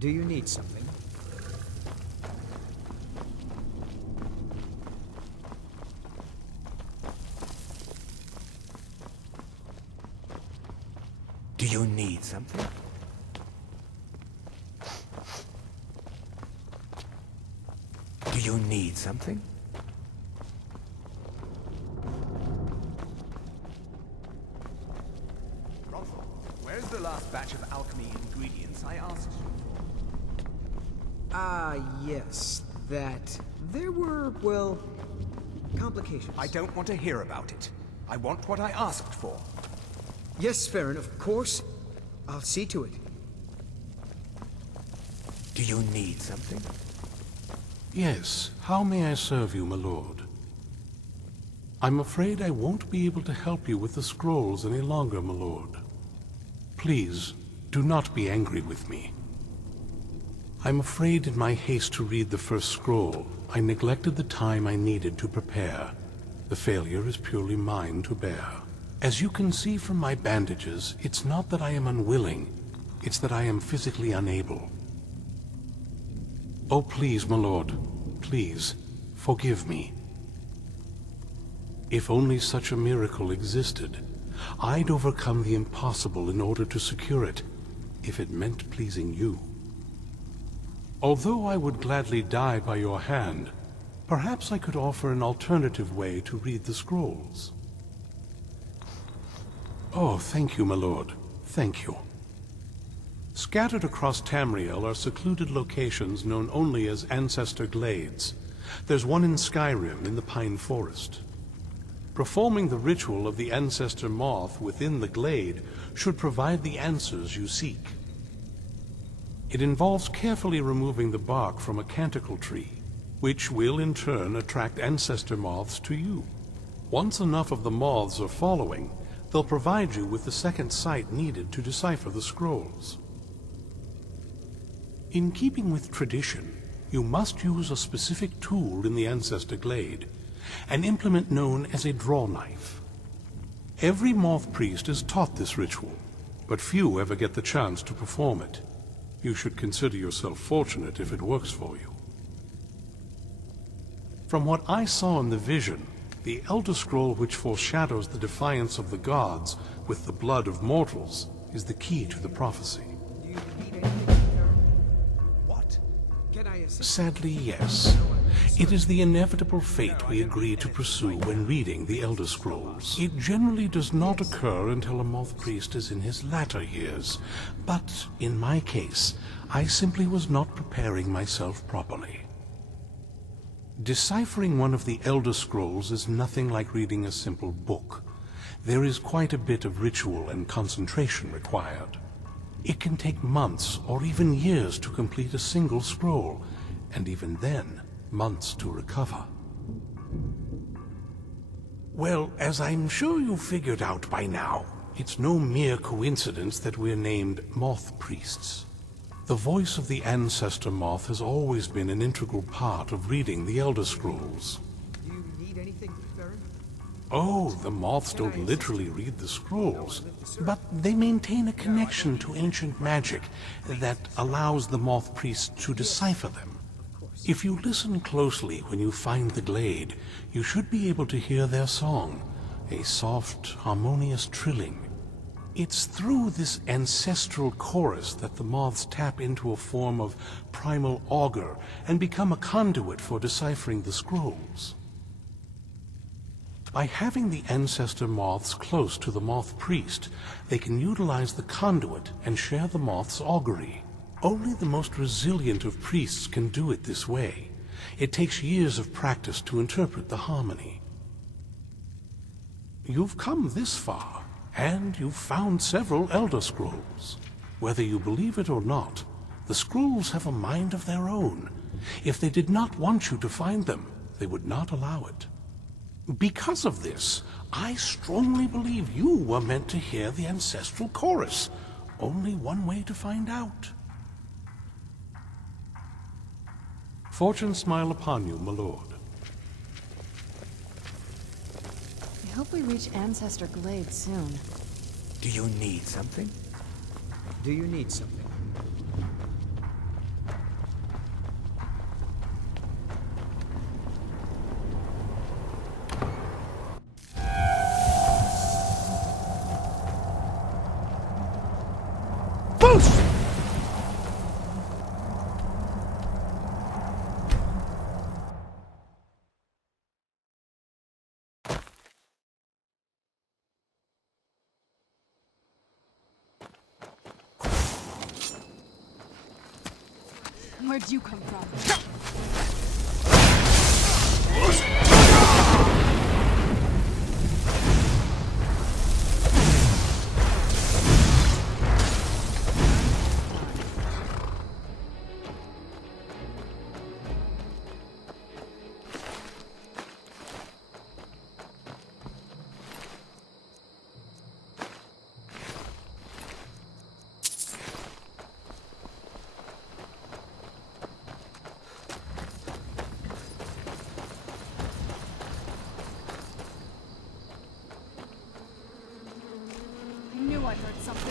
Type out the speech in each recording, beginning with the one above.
Do you need something? Do you need something? Do you need something? Russell, where's the last batch of alchemy ingredients I asked you for? Ah, yes. That. There were, well, complications. I don't want to hear about it. I want what I asked for. Yes, Farron, of course. I'll see to it. Do you need something? Yes, how may I serve you, my lord? I'm afraid I won't be able to help you with the scrolls any longer, my lord. Please, do not be angry with me. I'm afraid in my haste to read the first scroll, I neglected the time I needed to prepare. The failure is purely mine to bear. As you can see from my bandages, it's not that I am unwilling, it's that I am physically unable. Oh, please, my lord, please, forgive me. If only such a miracle existed, I'd overcome the impossible in order to secure it, if it meant pleasing you. Although I would gladly die by your hand, perhaps I could offer an alternative way to read the scrolls. Oh, thank you, my lord. Thank you. Scattered across Tamriel are secluded locations known only as Ancestor Glades. There's one in Skyrim in the Pine Forest. Performing the ritual of the Ancestor Moth within the glade should provide the answers you seek. It involves carefully removing the bark from a canticle tree, which will in turn attract Ancestor Moths to you. Once enough of the moths are following, they'll provide you with the second sight needed to decipher the scrolls. In keeping with tradition, you must use a specific tool in the Ancestor Glade, an implement known as a draw knife. Every moth priest is taught this ritual, but few ever get the chance to perform it. You should consider yourself fortunate if it works for you. From what I saw in the vision, the Elder Scroll which foreshadows the defiance of the gods with the blood of mortals is the key to the prophecy. Do you need anything, Farron? What? Can I assist? Sadly, yes. It is the inevitable fate we agree to pursue when reading the Elder Scrolls. It generally does not occur until a moth priest is in his latter years, but in my case, I simply was not preparing myself properly. Deciphering one of the Elder Scrolls is nothing like reading a simple book. There is quite a bit of ritual and concentration required. It can take months or even years to complete a single scroll, and even then, months to recover. Well, as I'm sure you've figured out by now, it's no mere coincidence that we're named Moth Priests. The voice of the Ancestor Moth has always been an integral part of reading the Elder Scrolls. Do you need anything, Farron? Oh, the moths don't literally read the scrolls, but they maintain a connection to ancient magic that allows the moth priests to decipher them. If you listen closely when you find the glade, you should be able to hear their song, a soft, harmonious trilling. It's through this ancestral chorus that the moths tap into a form of primal augur and become a conduit for deciphering the scrolls. By having the ancestor moths close to the moth priest, they can utilize the conduit and share the moth's augury. Only the most resilient of priests can do it this way. It takes years of practice to interpret the harmony. You've come this far, and you've found several Elder Scrolls. Whether you believe it or not, the scrolls have a mind of their own. If they did not want you to find them, they would not allow it. Because of this, I strongly believe you were meant to hear the ancestral chorus. Only one way to find out. Fortune smile upon you, my lord. I hope we reach Ancestor Glade soon. Do you need something? Do you need something? Where'd you come from? I knew I heard something.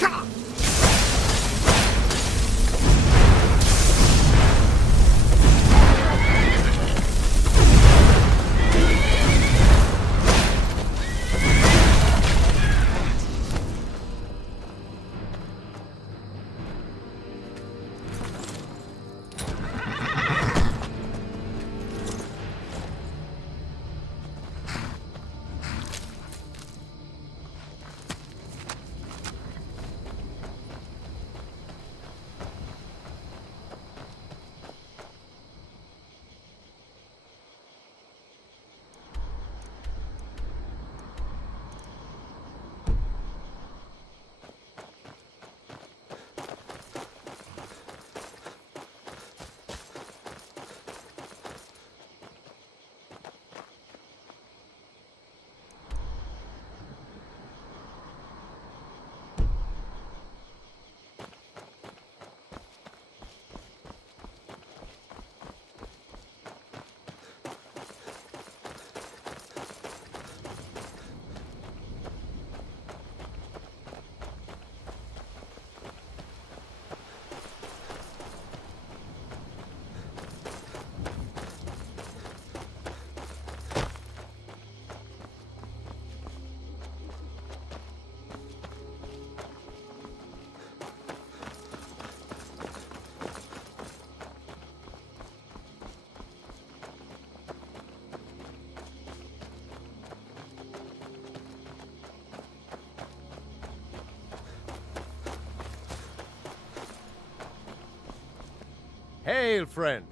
Hail, friend.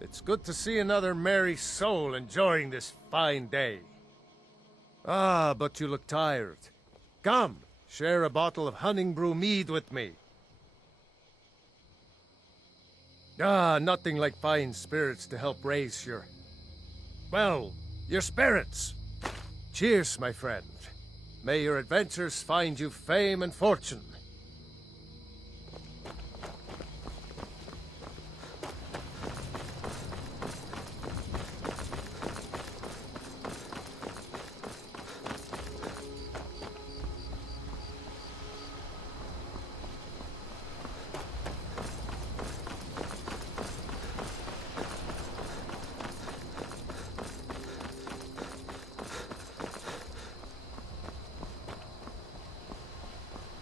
It's good to see another merry soul enjoying this fine day. Ah, but you look tired. Come, share a bottle of hunting brew mead with me. Ah, nothing like fine spirits to help raise your spirits. Cheers, my friend. May your adventures find you fame and fortune.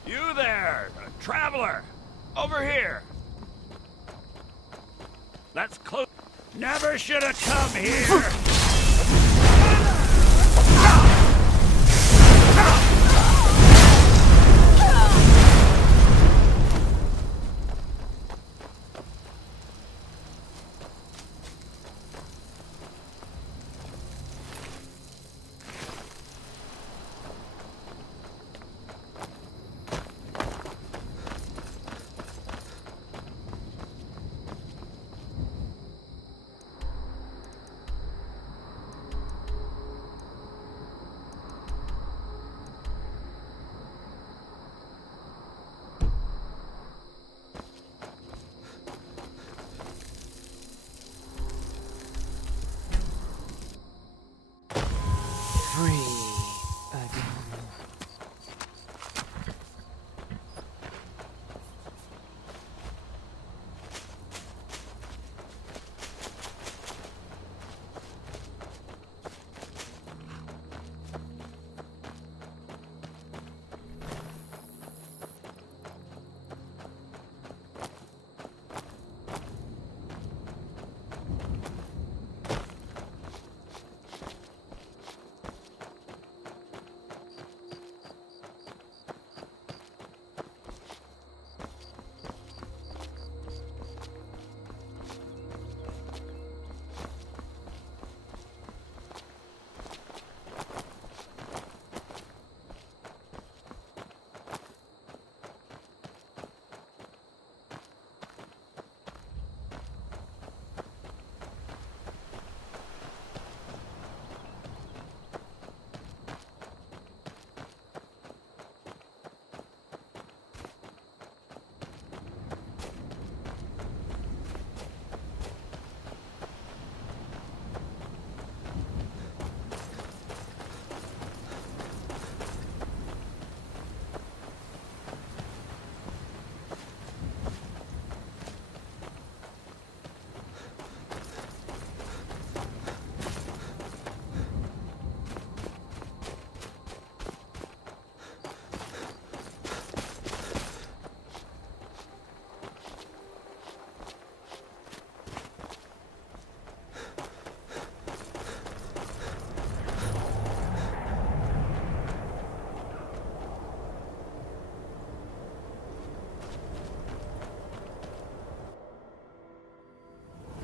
You there, traveler! Over here! That's close. Never should have come here!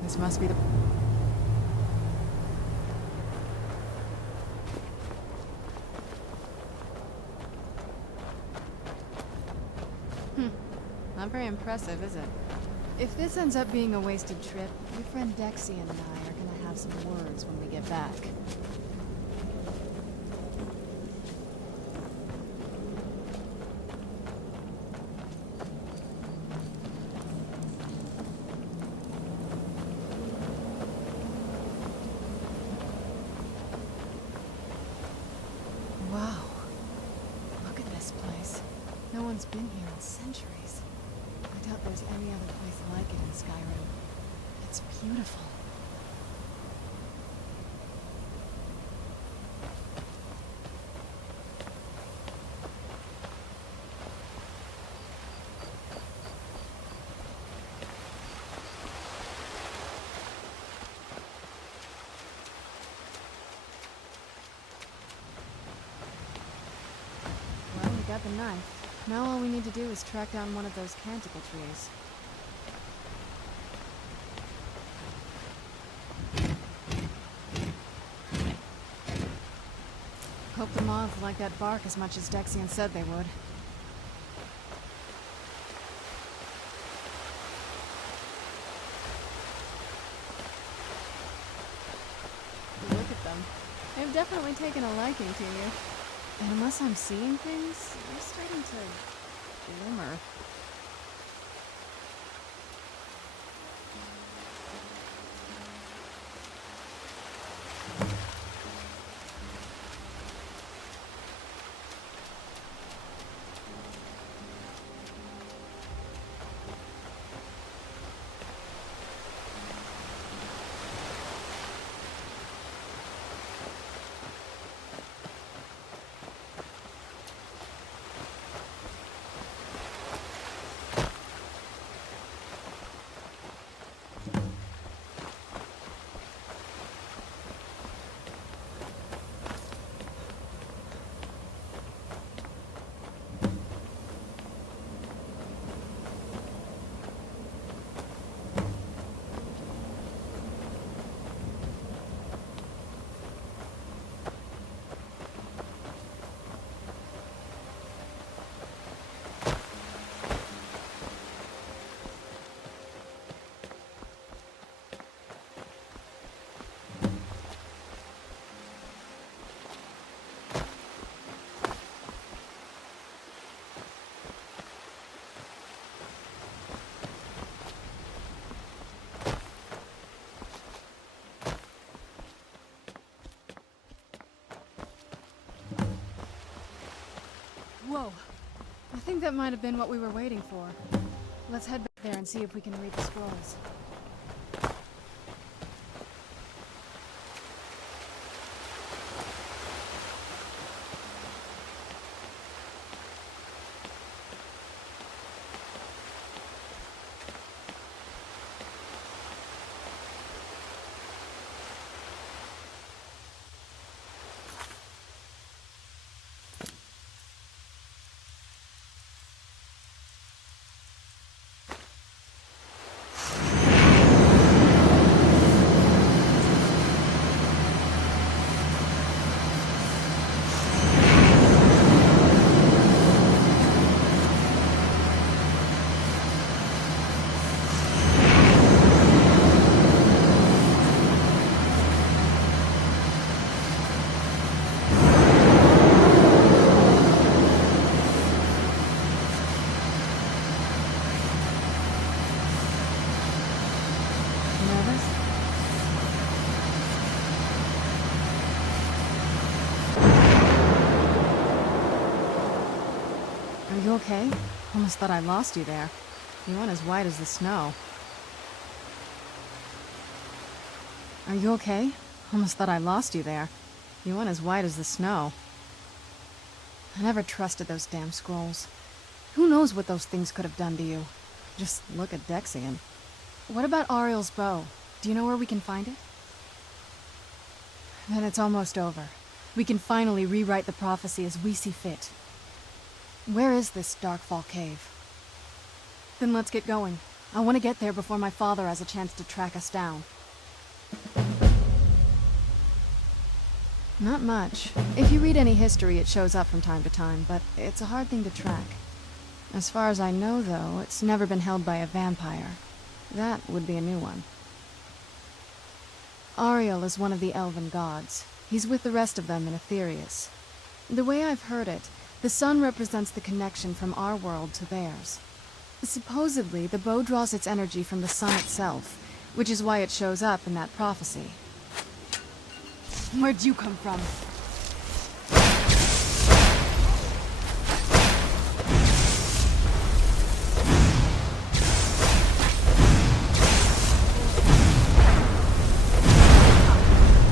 This must be the... Not very impressive, is it? If this ends up being a wasted trip, your friend Dexion and I are gonna have some words when we get back. Wow. Look at this place. No one's been here in centuries. I doubt there's any other place like it in Skyrim. It's beautiful. Well, we got the knife. Now all we need to do is track down one of those canticle trees. Hope the moths like that bark as much as Dexion said they would. Look at them. They've definitely taken a liking to you. And unless I'm seeing things, they're starting to glimmer. Whoa. I think that might have been what we were waiting for. Let's head back there and see if we can read the scrolls. Are you okay? Almost thought I lost you there. You went as white as the snow. Are you okay? Almost thought I lost you there. You went as white as the snow. I never trusted those damn scrolls. Who knows what those things could have done to you? Just look at Dexion. What about Ariel's bow? Do you know where we can find it? Then it's almost over. We can finally rewrite the prophecy as we see fit. Where is this Darkfall cave? Then let's get going. I want to get there before my father has a chance to track us down. Not much. If you read any history, it shows up from time to time, but it's a hard thing to track. As far as I know, though, it's never been held by a vampire. That would be a new one. Ariel is one of the elven gods. He's with the rest of them in Aetherius. The way I've heard it, the sun represents the connection from our world to theirs. Supposedly, the bow draws its energy from the sun itself, which is why it shows up in that prophecy. Where'd you come from?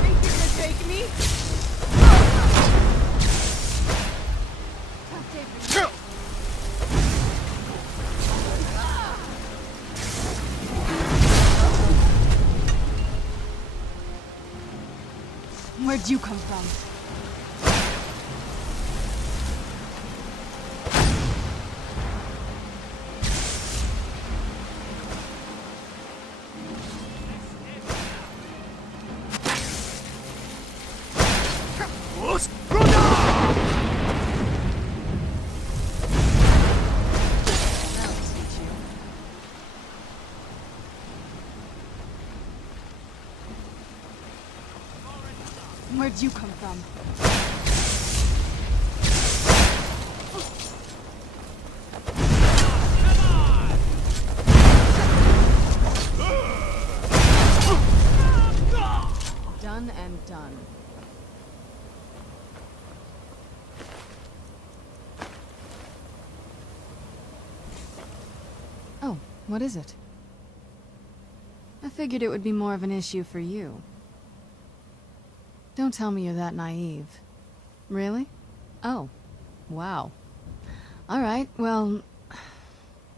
Think you're gonna take me? Tough day for you. Where'd you come from? Where'd you come from? Done and done. Oh, what is it? I figured it would be more of an issue for you. Don't tell me you're that naive. Really? Oh. Wow. Alright, well...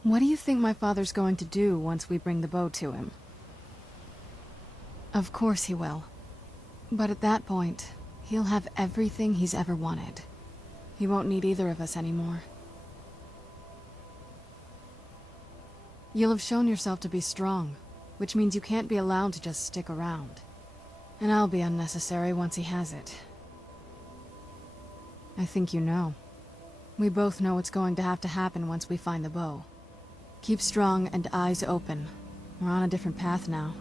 What do you think my father's going to do once we bring the bow to him? Of course he will. But at that point, he'll have everything he's ever wanted. He won't need either of us anymore. You'll have shown yourself to be strong, which means you can't be allowed to just stick around. And I'll be unnecessary once he has it. I think you know. We both know what's going to have to happen once we find the bow. Keep strong and eyes open. We're on a different path now.